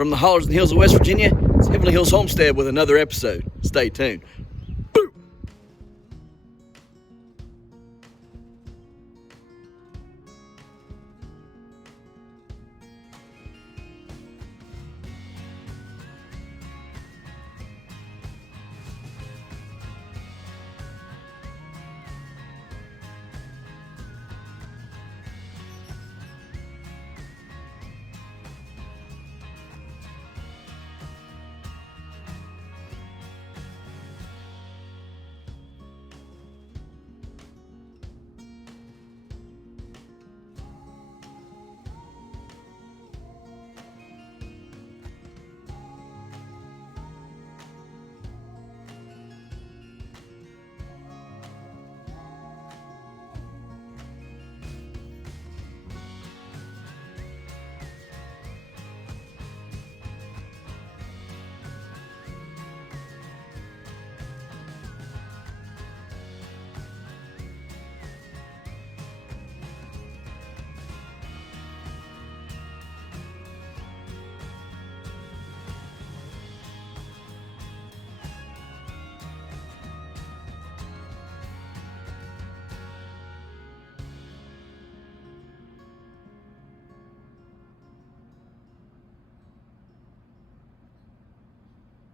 From the hollers and hills of West Virginia, it's Heavenly Hills Homestead with another episode. Stay tuned.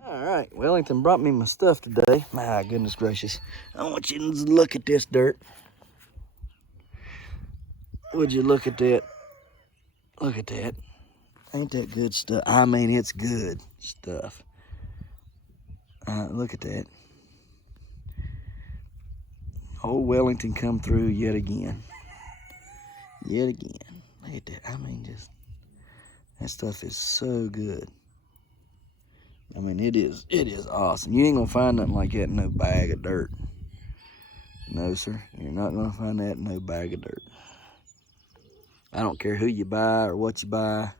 All right, Wellington brought me my stuff today. My goodness gracious. I want you to look at this dirt. Would you look at that? Look at that. Ain't that good stuff? I mean, it's good stuff. Look at that. Old Wellington come through yet again. Yet again. Look at that. I mean, just, that stuff is so good. I mean, it is awesome. You ain't gonna find nothing like that in no bag of dirt. No, sir. You're not gonna find that in no bag of dirt. I don't care who you buy or what you buy.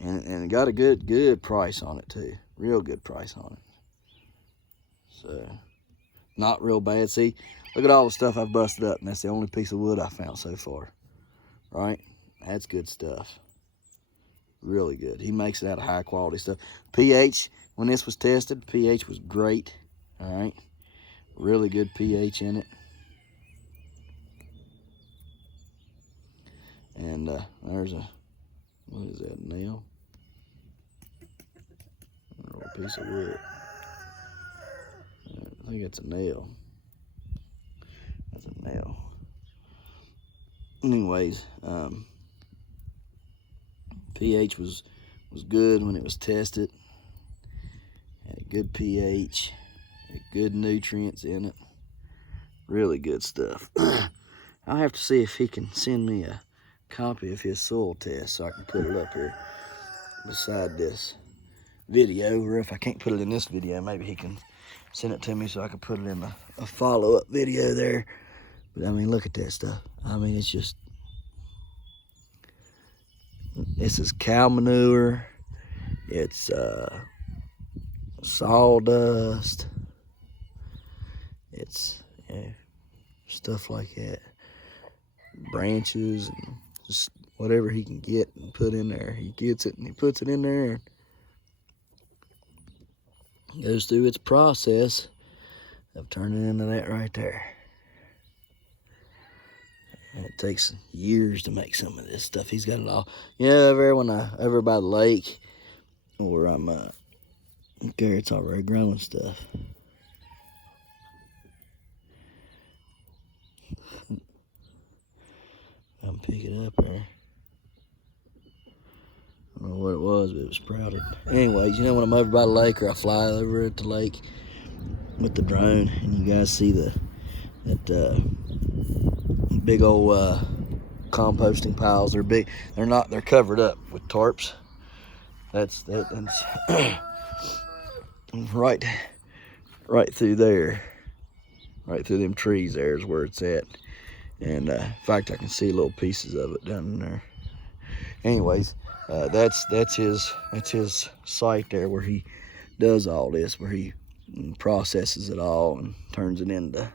And it got a good price on it too. Real good price on it. So, not real bad. See, look at all the stuff I've busted up, and that's the only piece of wood I found so far. Right? That's good stuff. Really good. He makes it out of high quality stuff. pH, when this was tested, pH was great. All right. Really good pH in it. And there's a, what is that, nail? Or a piece of wood. I think it's a nail. That's a nail. Anyways, pH was good when it was tested. Had good pH, had good nutrients in it. Really good stuff. I'll have to see if he can send me a copy of his soil test so I can put it up here beside this video, or if I can't put it in this video, maybe he can send it to me so I can put it in a follow-up video there. But I mean, look at that stuff. I mean, it's just, this is cow manure. It's sawdust. It's stuff like that. Branches and just whatever he can get and put in there. He gets it and he puts it in there and goes through its process of turning into that right there. And it takes years to make some of this stuff. He's got it all. You know, over by the lake, or I'm carrots already growing stuff. I'm picking it up there. I don't know what it was, but it was sprouted. Anyways, you know, when I'm over by the lake, or I fly over at the lake with the drone, and you guys see that big old composting piles. They're big. They're covered up with tarps. That's right through there, right through them trees. There is where it's at. And in fact, I can see little pieces of it down in there. Anyways, that's his site there where he does all this, where he processes it all and turns it into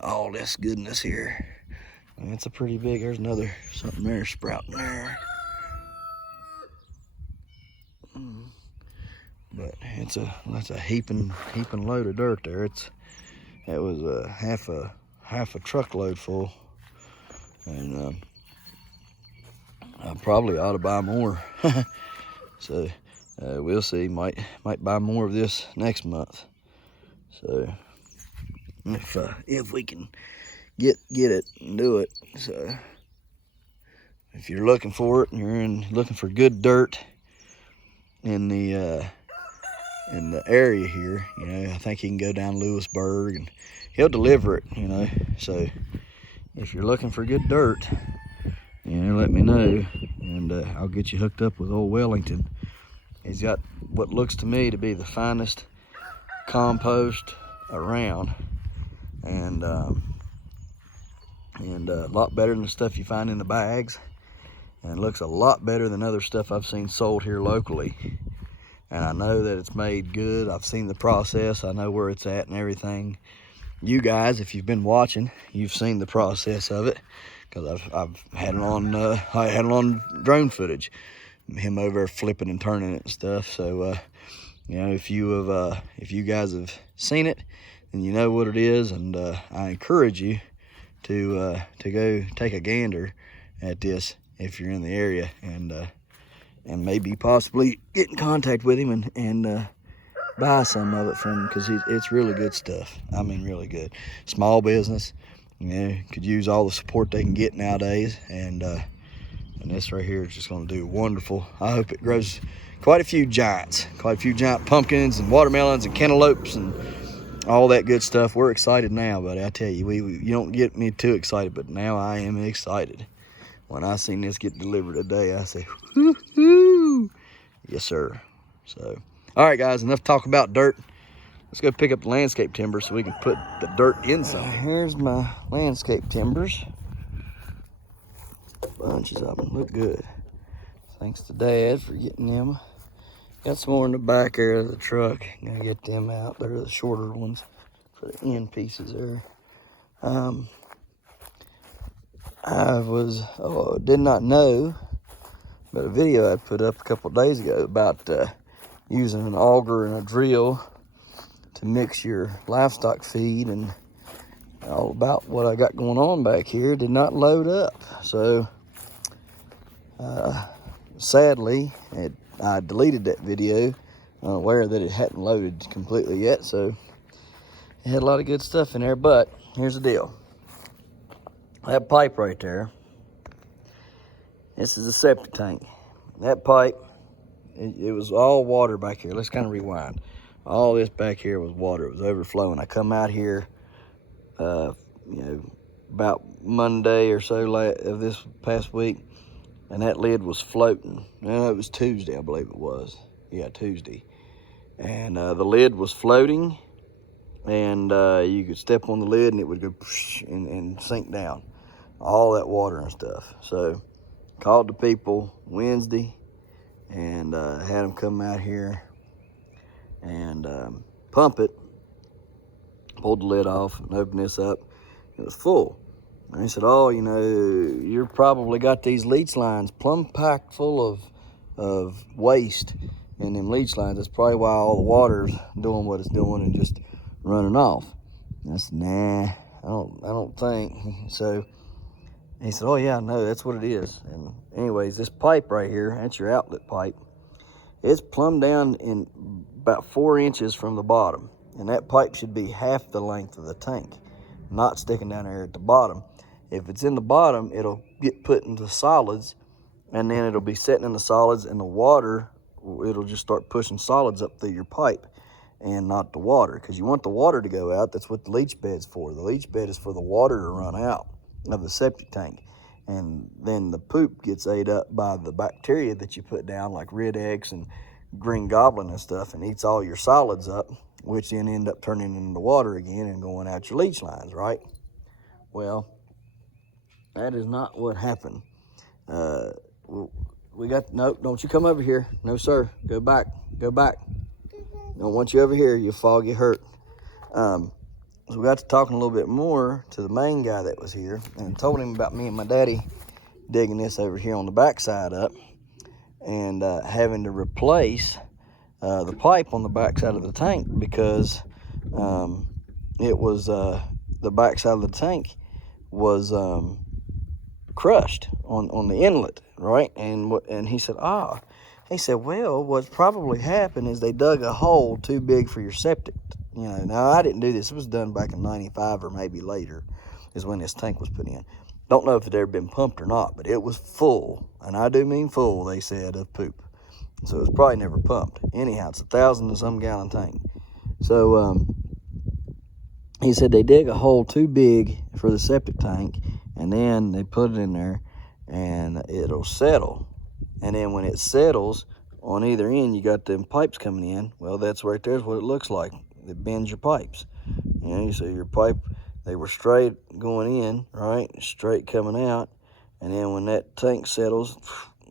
all this goodness here. And it's a pretty big, there's another something there sprouting there. But that's a heaping load of dirt there. It was a half a truckload full, and I probably ought to buy more. So we'll see. Might buy more of this next month. So if we can get it and do it. So if you're looking for it and you're looking for good dirt in the area here, you know, I think he can go down Lewisburg and he'll deliver it, you know. So if you're looking for good dirt, you know, let me know, and I'll get you hooked up with old Wellington. He's got what looks to me to be the finest compost around, and a lot better than the stuff you find in the bags, and it looks a lot better than other stuff I've seen sold here locally. And I know that it's made good. I've seen the process. I know where it's at and everything. You guys, if you've been watching, you've seen the process of it, because I've had it on I had it on drone footage, him over there flipping and turning it and stuff. So you know, if you guys have seen it, then you know what it is, and I encourage you to go take a gander at this if you're in the area, and maybe possibly get in contact with him and buy some of it from him, because it's really good stuff. I mean, really good. Small business, you know, could use all the support they can get nowadays, and this right here is just going to do wonderful. I hope it grows quite a few giant pumpkins and watermelons and cantaloupes and all that good stuff. We're excited now, buddy. I tell you, you don't get me too excited, but now I am excited. When I seen this get delivered today, I said, woo-hoo. Yes, sir. So, all right, guys, enough talk about dirt. Let's go pick up the landscape timber so we can put the dirt in some. Here's my landscape timbers. Bunches of them look good. Thanks to Dad for getting them. Got some more in the back area of the truck. Gonna get them out. They're the shorter ones for the end pieces there. I did not know, but a video I put up a couple days ago about using an auger and a drill to mix your livestock feed, and all about what I got going on back here did not load up. So sadly, I deleted that video, unaware that it hadn't loaded completely yet. So it had a lot of good stuff in there, but here's the deal. That pipe right there, this is a septic tank. That pipe, it was all water back here. Let's kind of rewind. All this back here was water. It was overflowing. I come out here, you know, about Monday or so of this past week, and that lid was floating. No, it was Tuesday, I believe it was. Yeah, Tuesday. And the lid was floating, and you could step on the lid and it would go and sink down. All that water and stuff. So called the people Wednesday and had them come out here and pump it. Pulled the lid off and opened this up. It was full. And they said, oh, you know, you've probably got these leach lines plumb packed full of waste in them leach lines. That's probably why all the water's doing what it's doing and just running off. And I said, nah, I don't think. So he said, oh yeah, no, that's what it is. And anyways, this pipe right here, that's your outlet pipe. It's plumbed down in about 4 inches from the bottom. And that pipe should be half the length of the tank, not sticking down there at the bottom. If it's in the bottom, it'll get put into solids, and then it'll be sitting in the solids, and the water, it'll just start pushing solids up through your pipe and not the water, because you want the water to go out. That's what the leach bed's for. The leach bed is for the water to run out of the septic tank, and then the poop gets ate up by the bacteria that you put down, like red eggs and green goblin and stuff, and eats all your solids up, which then end up turning into water again and going out your leach lines, right? Well, that is not what happened. We got, nope, don't you come over here. No, sir, go back. Don't want you over here, you'll fall, get hurt. So we got to talking a little bit more to the main guy that was here, and told him about me and my daddy digging this over here on the backside up. and having to replace the pipe on the backside of the tank because it was the backside of the tank was crushed on the inlet, right? And he said, he said, well, what's probably happened is they dug a hole too big for your septic. You know, now I didn't do this. It was done back in '95 or maybe later is when this tank was put in. Don't know if it ever been pumped or not, but it was full, and I do mean full, they said, of poop. So it was probably never pumped. Anyhow, it's 1,000 and some gallon tank. So he said they dig a hole too big for the septic tank, and then they put it in there, and it'll settle. And then when it settles, on either end, you got them pipes coming in. Well, that's right there's what it looks like. It bends your pipes. You know, you see your pipe, they were straight going in, right? Straight coming out. And then when that tank settles,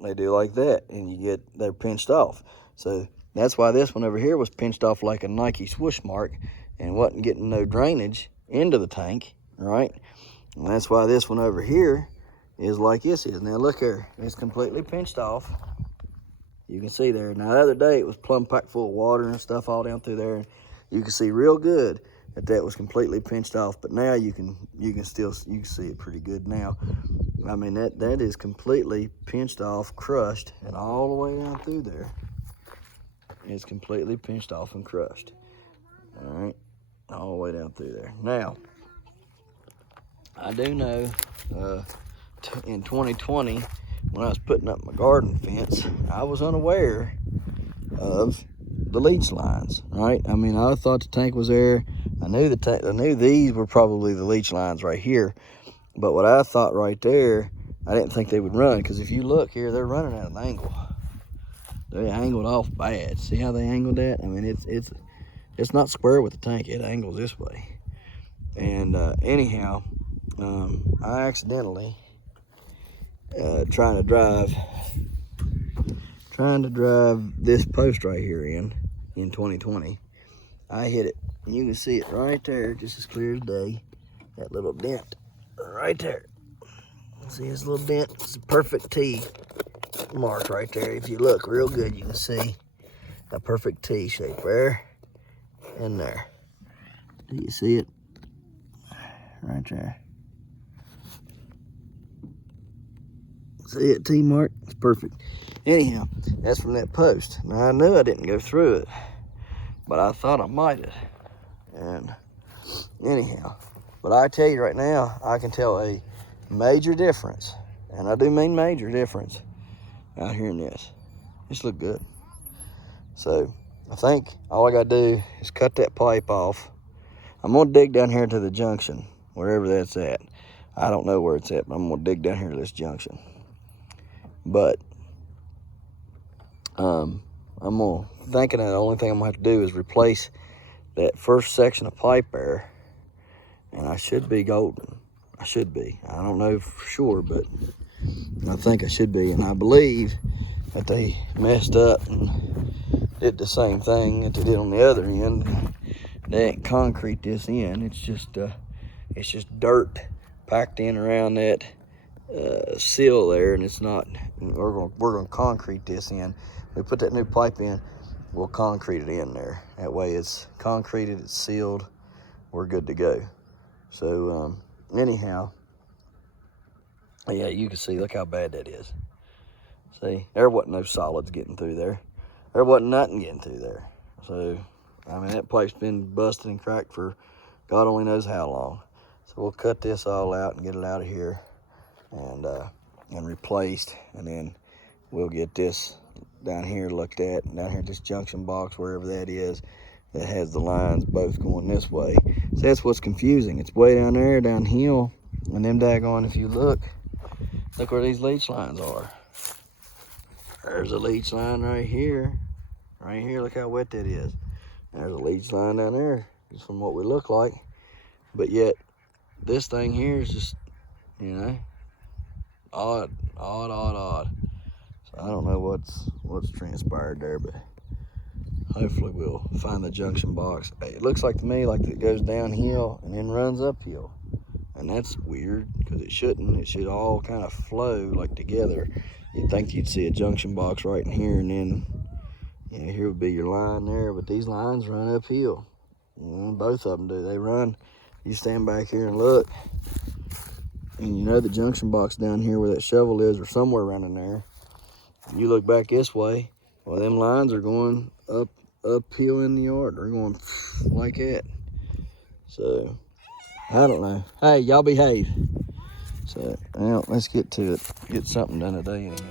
they do like that, and they're pinched off. So that's why this one over here was pinched off like a Nike swoosh mark and wasn't getting no drainage into the tank, right? And that's why this one over here is like this is. Now look here, it's completely pinched off. You can see there. Now the other day it was plumb packed full of water and stuff all down through there. You can see real good that was completely pinched off, but now you can see it pretty good now. I mean, that is completely pinched off, crushed, and all the way down through there. It's completely pinched off and crushed. All right, all the way down through there. Now, I do know in 2020, when I was putting up my garden fence, I was unaware of the leach lines, right? I mean, I thought the tank was there. I knew these were probably the leach lines right here. But what I thought right there, I didn't think they would run, because if you look here, they're running at an angle. They angled off bad. See how they angled that? I mean, it's not square with the tank. It angles this way. And anyhow, I accidentally trying to drive this post right here in 2020. I hit it. You can see it right there, just as clear as day. That little dent right there. See this little dent? It's a perfect T mark right there. If you look real good, you can see a perfect T shape there and there. Do you see it? Right there. See it, T mark? It's perfect. Anyhow, that's from that post. Now I knew I didn't go through it, but I thought I might have. And anyhow, but I tell you right now, I can tell a major difference, and I do mean major difference out here in this. This look good. So I think all I gotta do is cut that pipe off. I'm gonna dig down here to the junction, wherever that's at. I don't know where it's at, but I'm gonna dig down here to this junction. But I'm thinking that the only thing I'm gonna have to do is replace that first section of pipe there, and I should be golden. I should be. I don't know for sure, but I think I should be. And I believe that they messed up and did the same thing that they did on the other end. They didn't concrete this in. It's just dirt packed in around that seal there, and it's not. We're gonna concrete this in. We put that new pipe in, we'll concrete it in there. That way it's concreted, it's sealed, we're good to go. So anyhow, yeah, you can see, look how bad that is. See, there wasn't no solids getting through there. There wasn't nothing getting through there. So, I mean, that pipe's been busted and cracked for God only knows how long. So we'll cut this all out and get it out of here and replaced, and then we'll get this down here looked at, down here at this junction box, wherever that is, that has the lines both going this way. So that's what's confusing. It's way down there, downhill, and then daggone, if you look where these leach lines are. There's a leach line right here, look how wet that is. There's a leach line down there, just from what we look like. But yet, this thing here is just, you know, odd. So I don't know what's transpired there, but hopefully we'll find the junction box. It looks like to me like it goes downhill and then runs uphill. And that's weird, because it shouldn't. It should all kind of flow like together. you'd think you'd see a junction box right in here, and then here would be your line there, but these lines run uphill. Both of them do. They run. You stand back here and look, and the junction box down here where that shovel is, or somewhere around in there. You look back this way, well, them lines are going uphill in the yard. They're going like that. So, I don't know. Hey, y'all behave. So, now let's get to it. Get something done today anyhow.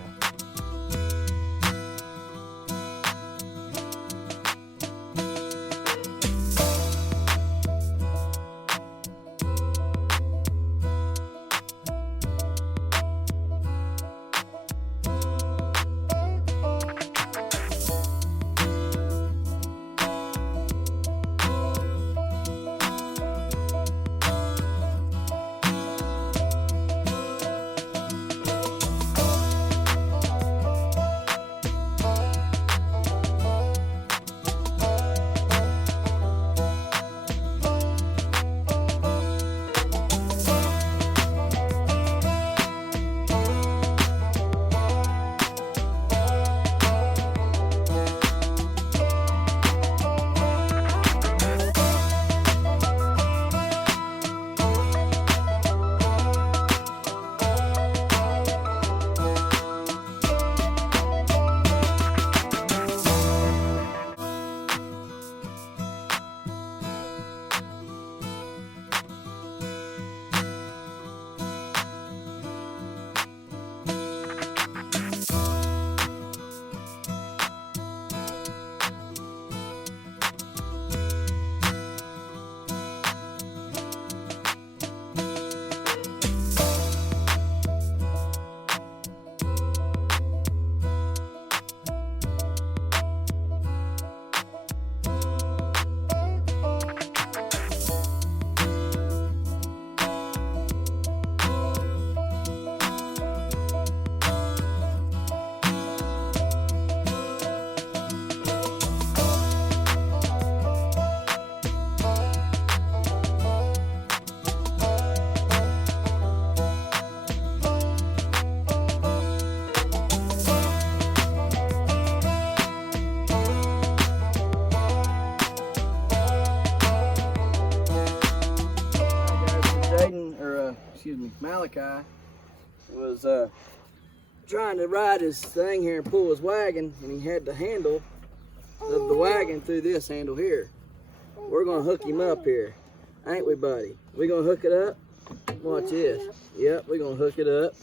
Malachi was trying to ride his thing here and pull his wagon, and he had the handle of the wagon through this handle here. We're gonna hook him up here, ain't we, buddy? We gonna hook it up? Watch this. Yep, we're gonna hook it up.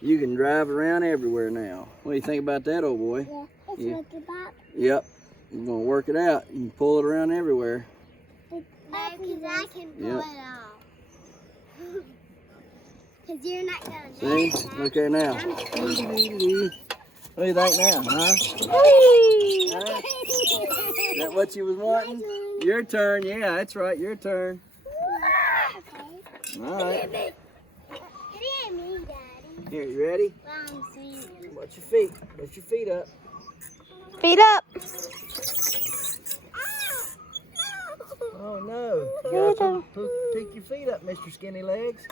You can drive around everywhere now. What do you think about that, old boy? Yeah, let's hook it up. Yep, we're gonna work it out. You can pull it around everywhere. Because I can pull it off. Because you're not going to see? do that. Okay, now. What do you think now, huh? Is that what you was wanting? Your turn. Yeah, that's right. Your turn. Okay. All right. It ain't me, Daddy. Here, you ready? Well, I'm swinging. Watch your feet. Lift your feet up. Feet up. Oh, no. You gotta pick your feet up, Mr. Skinny Legs.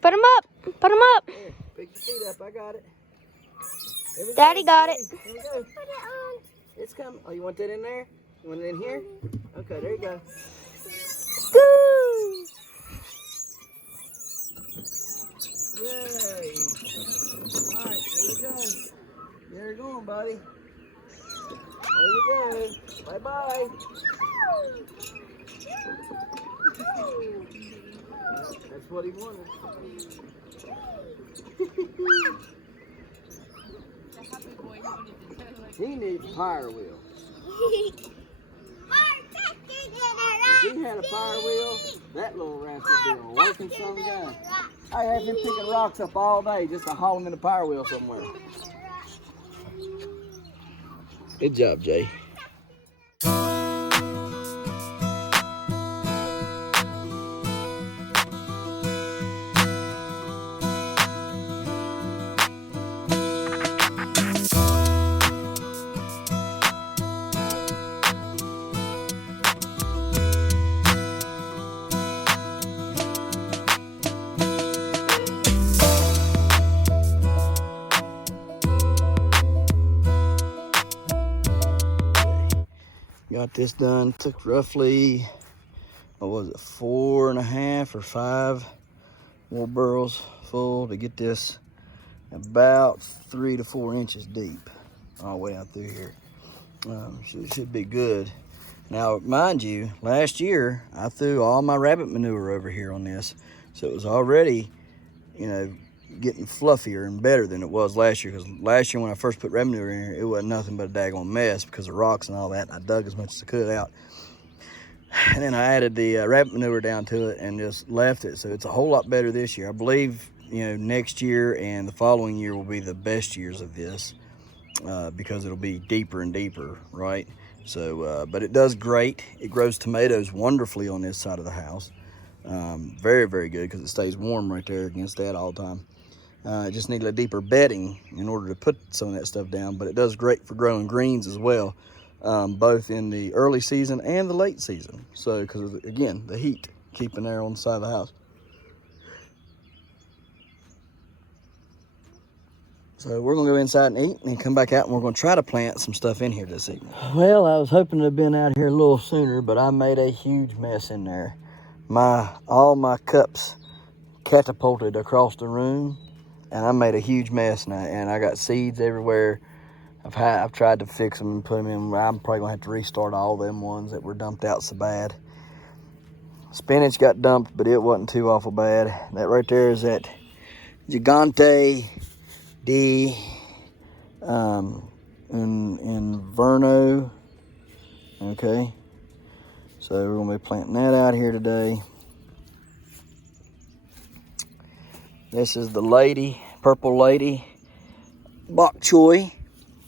Put them up. Put them up. Here, pick your feet up. I got it. Daddy got it. Here we go. Put it on. It's coming. Oh, you want that in there? You want it in here? Okay, there you go. Woo! Yay. All right, there you go. There you're going, buddy. There you go. Bye-bye. That's what he wanted. He needs a power wheel. If he had a power wheel, that little rascal would be a working some guy. I have him picking rocks up all day just to haul them in a power wheel somewhere. Good job, Jay. Got this done. Took roughly, what was it, 4.5 or 5 more burrows full to get this about 3 to 4 inches deep all the way out through here. So it should be good. Now, mind you, last year I threw all my rabbit manure over here on this, so it was already, you know, getting fluffier and better than it was last year. Because last year when I first put rabbit manure in here, it wasn't nothing but a daggone mess because of rocks and all that. I dug as much as I could out, and then I added the rabbit manure down to it and just left it. So it's a whole lot better this year. I believe, you know, next year and the following year will be the best years of this because it'll be deeper and deeper, right? So, but it does great. It grows tomatoes wonderfully on this side of the house. Very, very good because it stays warm right there against that all the time. It just needed a deeper bedding in order to put some of that stuff down, but it does great for growing greens as well, both in the early season and the late season. So, because again, the heat keeping there on the side of the house. So we're gonna go inside and eat and then come back out and we're gonna try to plant some stuff in here this evening. Well, I was hoping to have been out here a little sooner, but I made a huge mess in there. All my cups catapulted across the room and I made a huge mess now, and I got seeds everywhere. I've tried to fix them and put them in. I'm probably gonna have to restart all them ones that were dumped out so bad. Spinach got dumped, but it wasn't too awful bad. That right there is that Gigante D Inverno. Okay, so we're gonna be planting that out here today. This is the purple lady bok choy.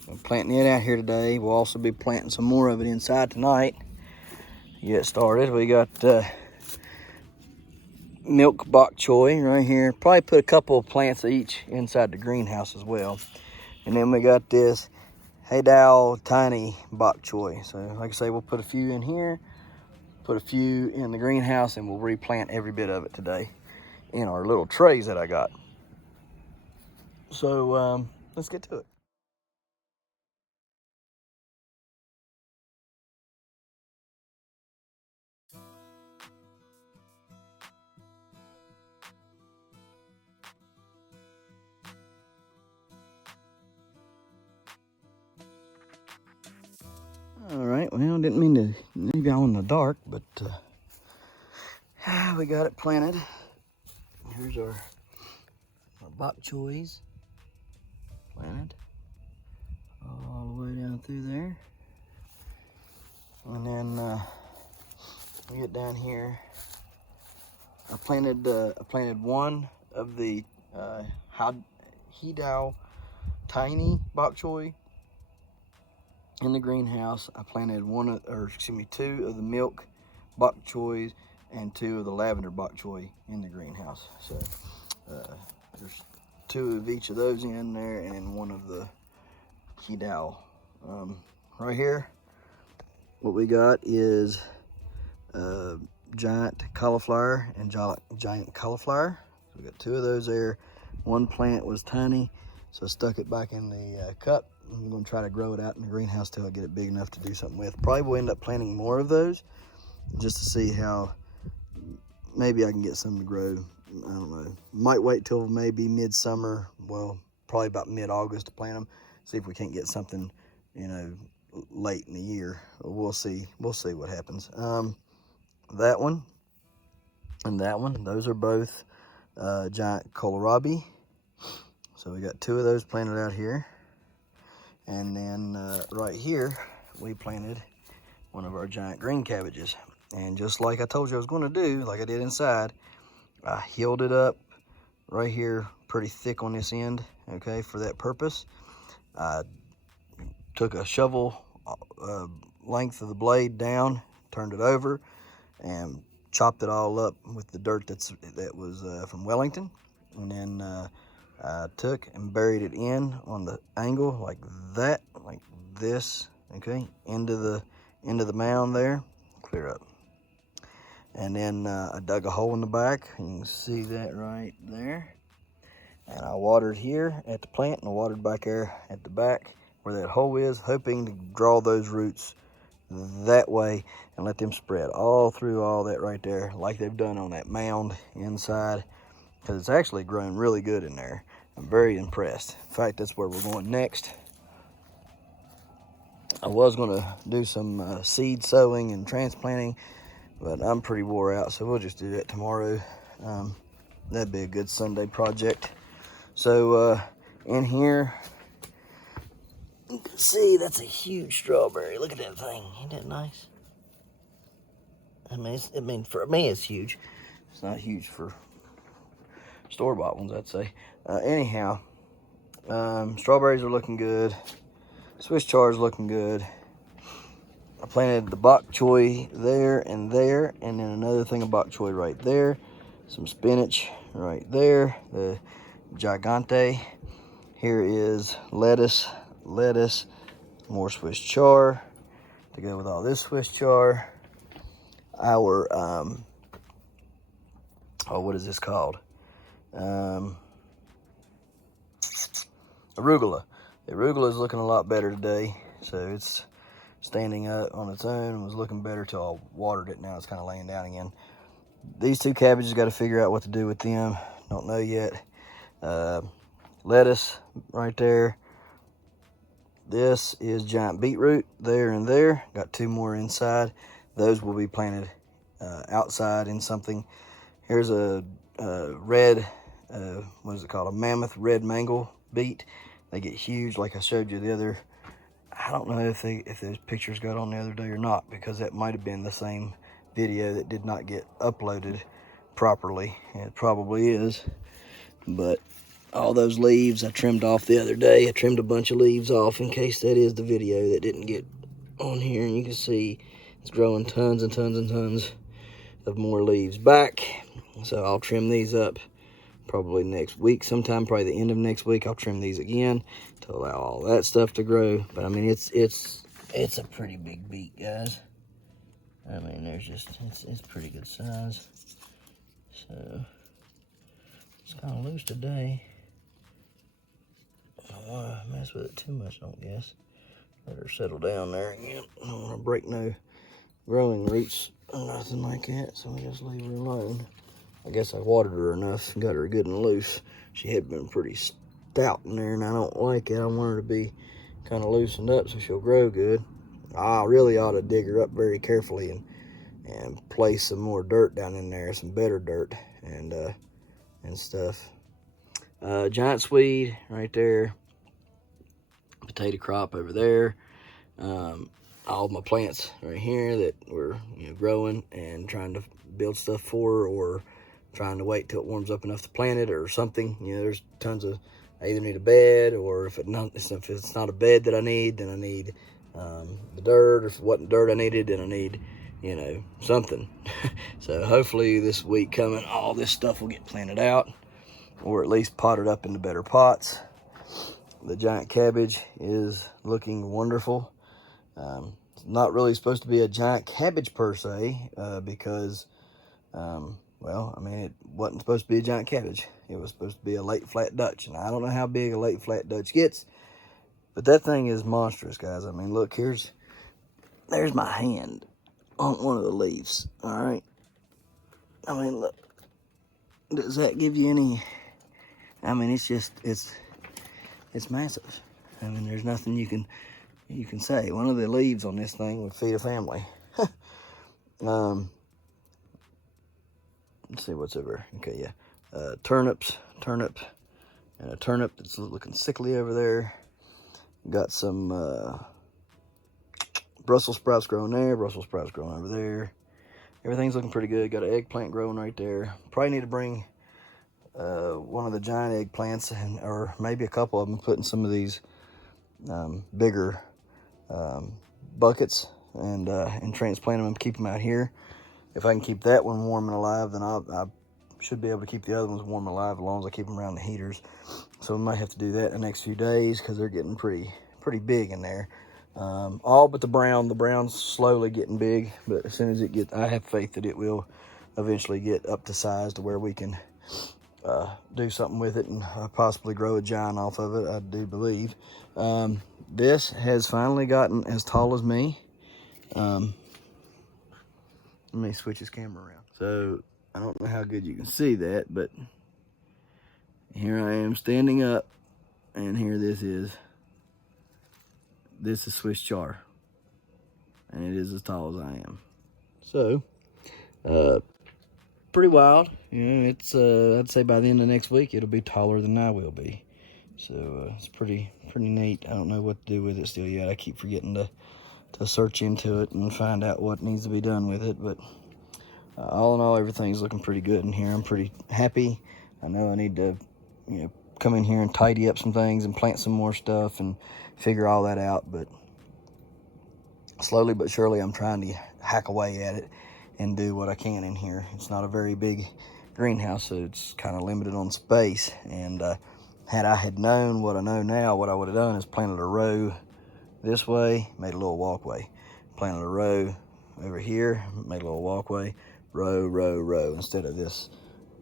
I'm planting it out here today. We'll also be planting some more of it inside tonight. Get started. We got milk bok choy right here. Probably put a couple of plants each inside the greenhouse as well. And then we got this Haydao tiny bok choy. So like I say, we'll put a few in here, put a few in the greenhouse, and we'll replant every bit of it today in our little trays that I got. So let's get to it. All right, well, didn't mean to leave y'all in the dark, but we got it planted. Here's our bok choys planted all the way down through there. And then we get down here. I planted one of the Haydao tiny bok choy in the greenhouse. I planted two of the milk bok choys and 2 of the lavender bok choy in the greenhouse. So there's 2 of each of those in there, and then 1 of the Haydao. Right here, what we got is giant cauliflower and giant cauliflower. So we got 2 of those there. One plant was tiny, so I stuck it back in the cup. I'm going to try to grow it out in the greenhouse till I get it big enough to do something with. Probably will end up planting more of those just to see how maybe I can get some to grow. I don't know. Might wait till maybe midsummer. Well, probably about mid-August to plant them. See if we can't get something, you know, late in the year. We'll see. We'll see what happens. That one and that one, those are both giant kohlrabi. So we got 2 of those planted out here. And then right here, we planted one of our giant green cabbages. And just like I told you I was going to do, like I did inside, I healed it up right here pretty thick on this end, okay, for that purpose. I took a shovel length of the blade down, turned it over, and chopped it all up with the dirt that was from Wellington. And then I took and buried it in on the angle like that, like this, okay, into the mound there, clear up. And then I dug a hole in the back. You can see that right there. And I watered here at the plant and I watered back there at the back where that hole is, hoping to draw those roots that way and let them spread all through all that right there like they've done on that mound inside, because it's actually grown really good in there. I'm very impressed. In fact, that's where we're going next. I was going to do some seed sowing and transplanting, but I'm pretty wore out, so we'll just do that tomorrow. That'd be a good Sunday project. So in here, you can see that's a huge strawberry. Look at that thing. Ain't that nice? I mean, for me, it's huge. It's not huge for store-bought ones, I'd say. Anyhow, strawberries are looking good. Swiss chard's looking good. I planted the bok choy there, and then another thing of bok choy right there. Some spinach right there, the gigante. Here is lettuce, more Swiss chard to go with all this Swiss chard. Our, what is this called? Arugula. The arugula is looking a lot better today, so it's standing up on its own and was looking better till I watered it. Now it's kind of laying down again. These two cabbages, got to figure out what to do with them. Don't know yet. Lettuce right there. This is giant beetroot there and there. Got two more inside. Those will be planted outside in something. Here's a red, what is it called? A mammoth red mango beet. They get huge, like I showed you the other. I don't know if those pictures got on the other day or not, because that might have been the same video that did not get uploaded properly. It probably is. But all those leaves I trimmed off the other day. I trimmed a bunch of leaves off in case that is the video that didn't get on here. And you can see it's growing tons and tons and tons of more leaves back. So I'll trim these up probably next week sometime, probably the end of next week. I'll trim these again to allow all that stuff to grow. But I mean, it's a pretty big beet, guys. I mean, it's pretty good size. So it's kind of loose today. I don't want to mess with it too much, I don't guess. Let her settle down there again. I don't want to break no growing roots or nothing like that, so I just leave her alone. I guess I watered her enough and got her good and loose. She had been pretty stout in there, and I don't like it. I want her to be kind of loosened up so she'll grow good. I really ought to dig her up very carefully and place some more dirt down in there, some better dirt and stuff. Giant swede right there. Potato crop over there. All my plants right here that we're growing and trying to build stuff for, or trying to wait till it warms up enough to plant it or something. There's tons of, I either need a bed, or if it's not a bed that I need, then I need the dirt, or if it wasn't dirt I needed, then I need, something. So hopefully this week coming, all this stuff will get planted out, or at least potted up into better pots. The giant cabbage is looking wonderful. It's not really supposed to be a giant cabbage per se, because, well, I mean, it wasn't supposed to be a giant cabbage. It was supposed to be a late flat Dutch, and I don't know how big a late flat Dutch gets, but that thing is monstrous, guys. I mean, look, there's my hand on one of the leaves, all right? I mean, look, does that give you any, I mean, it's massive. I mean, there's nothing you can say. One of the leaves on this thing would feed a family. Let's see what's over. Okay, yeah. Turnip, and a turnip that's looking sickly over there. Got some Brussels sprouts growing there, Brussels sprouts growing over there. Everything's looking pretty good. Got an eggplant growing right there. Probably need to bring one of the giant eggplants, or maybe a couple of them, put in some of these bigger buckets and transplant them and keep them out here. If I can keep that one warm and alive, then I should be able to keep the other ones warm and alive, as long as I keep them around the heaters. So we might have to do that in the next few days, because they're getting pretty big in there. All but the brown. The brown's slowly getting big, but as soon as it gets, I have faith that it will eventually get up to size to where we can do something with it and possibly grow a giant off of it, I do believe. This has finally gotten as tall as me, Let me switch this camera around. So I don't know how good you can see that, but here I am standing up, and here this is. This is Swiss char, and it is as tall as I am. So, pretty wild. You know, it's I'd say by the end of next week it'll be taller than I will be. So it's pretty neat. I don't know what to do with it still yet. I keep forgetting to search into it and find out what needs to be done with it. But all in all, everything's looking pretty good in here. I'm pretty happy. I know I need to, you know, come in here and tidy up some things and plant some more stuff and figure all that out. But slowly but surely, I'm trying to hack away at it and do what I can in here. It's not a very big greenhouse, so it's kind of limited on space. And had I had known what I know now, what I would have done is planted a row this way, made a little walkway. Planted a row over here, made a little walkway, row, row, row, instead of this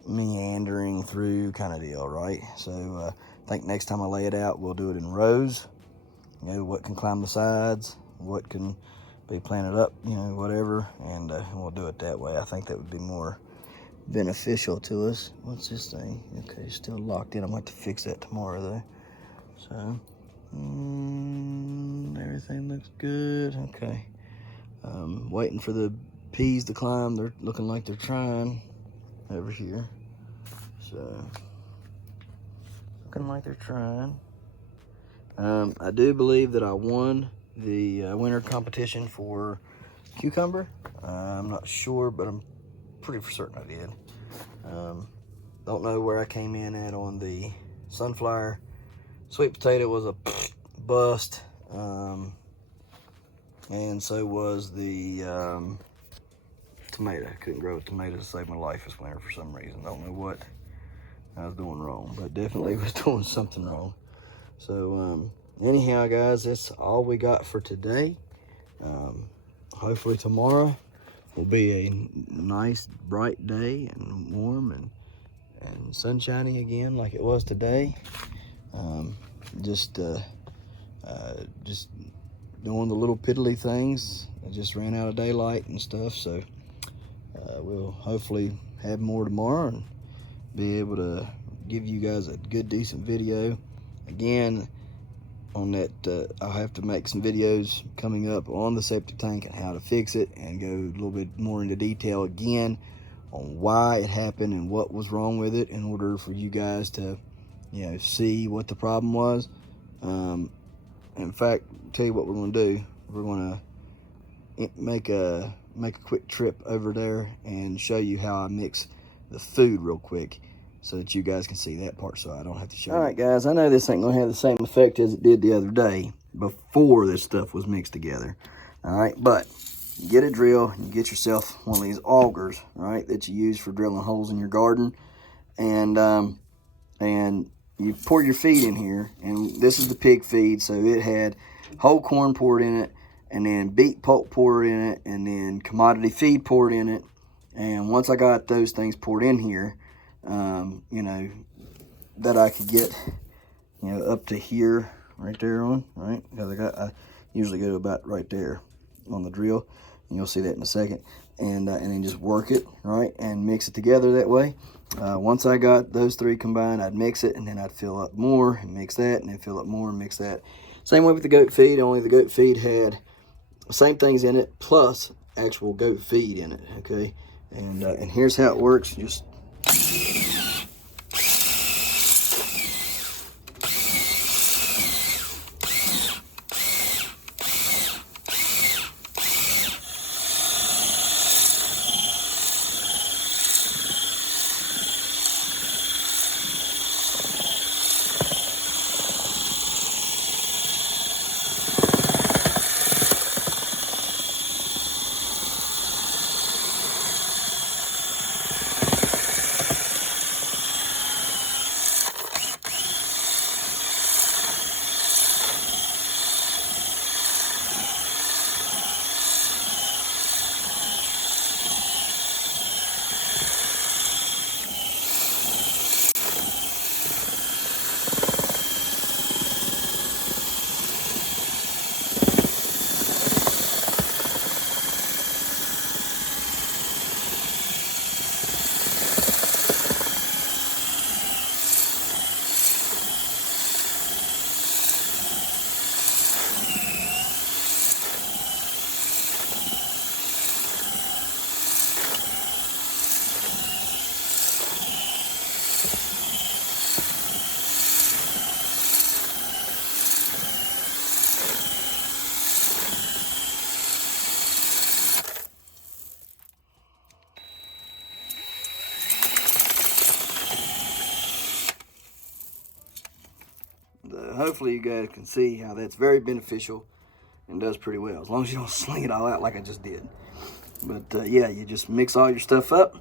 meandering through kind of deal, right? So I think next time I lay it out, we'll do it in rows. You know, what can climb the sides, what can be planted up, you know, whatever, and we'll do it that way. I think that would be more beneficial to us. What's this thing? Okay, it's still locked in. I'm going to have to fix that tomorrow, though. So, everything looks good. Okay. Waiting for the peas to climb. They're looking like they're trying over here. So, looking like they're trying. I do believe that I won the winter competition for cucumber. I'm not sure, but I'm pretty for certain I did. Don't know where I came in at on the sunflower. Sweet potato was a bust, and so was the tomato. I couldn't grow a tomato to save my life this winter for some reason. Don't know what I was doing wrong, but definitely was doing something wrong. So anyhow, guys, that's all we got for today. Hopefully tomorrow will be a nice bright day and warm and sunshiny again like it was today. Just doing the little piddly things. I just ran out of daylight and stuff, so we'll hopefully have more tomorrow and be able to give you guys a good decent video. Again, on that, I'll have to make some videos coming up on the septic tank and how to fix it, and go a little bit more into detail again on why it happened and what was wrong with it, in order for you guys to, you know, see what the problem was. In fact, I'll tell you what we're going to do. We're going to make a quick trip over there and show you how I mix the food real quick, so that you guys can see that part, so I don't have to show you. All right, guys, I know this ain't going to have the same effect as it did the other day before this stuff was mixed together. All right, but you get a drill, you get yourself one of these augers, all right, that you use for drilling holes in your garden, and you pour your feed in here, and this is the pig feed, so it had whole corn poured in it, and then beet pulp poured in it, and then commodity feed poured in it. And once I got those things poured in here, you know, that I could get, you know, up to here, right there on, right? Because I usually go about right there on the drill, and you'll see that in a second. And then just work it, right, and mix it together that way. Once I got those three combined, I'd mix it, and then I'd fill up more and mix that, and then fill up more and mix that. Same way with the goat feed, only the goat feed had the same things in it, plus actual goat feed in it, okay? And here's how it works. Just hopefully you guys can see how that's very beneficial and does pretty well, as long as you don't sling it all out like I just did. But yeah, you just mix all your stuff up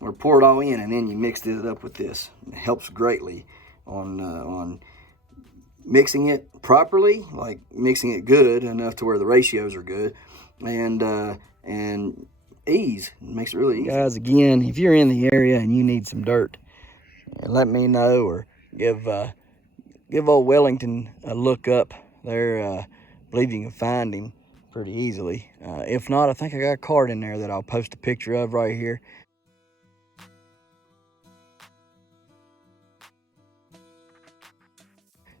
or pour it all in, and then you mix it up with this. It helps greatly on mixing it properly, like mixing it good enough to where the ratios are good, and ease. It makes it really easy. Guys, again, if you're in the area and you need some dirt, let me know, or give old Wellington a look up there. I believe you can find him pretty easily. If not, I think I got a card in there that I'll post a picture of right here.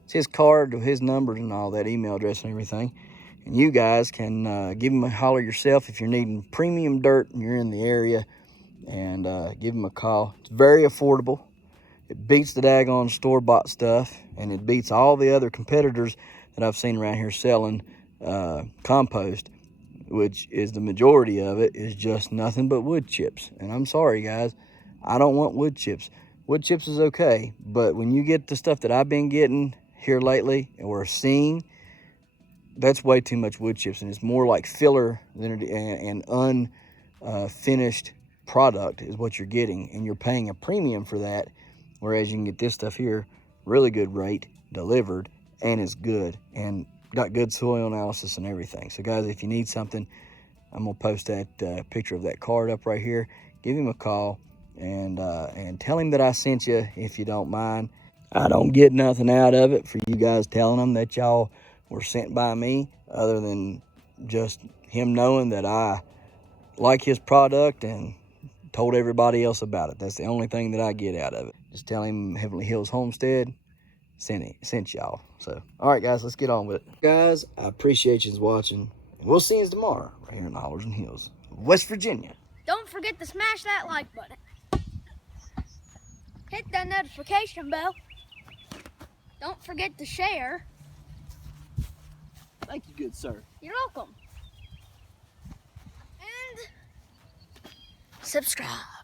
It's his card with his numbers and all that, email address and everything. And you guys can give him a holler yourself if you're needing premium dirt and you're in the area, and give him a call. It's very affordable. It beats the daggone store-bought stuff, and it beats all the other competitors that I've seen around here selling compost, which is the majority of it is just nothing but wood chips. And I'm sorry, guys, I don't want wood chips. Wood chips is okay, but when you get the stuff that I've been getting here lately or seeing, that's way too much wood chips, and it's more like filler than an unfinished product is what you're getting, and you're paying a premium for that, whereas you can get this stuff here, really good rate, delivered, and it's good, and got good soil analysis and everything. So guys, if you need something, I'm gonna post that picture of that card up right here. Give him a call and tell him that I sent you, if you don't mind. I don't get nothing out of it for you guys telling him that y'all were sent by me, other than just him knowing that I like his product and told everybody else about it. That's the only thing that I get out of it. Just tell him Heavenly Hills Homestead sent y'all. So, all right, guys, let's get on with it. Guys, I appreciate you watching, and we'll see you tomorrow right here in the Hollers and Hills, West Virginia. Don't forget to smash that like button. Hit that notification bell. Don't forget to share. Thank you, good sir. You're welcome. And subscribe.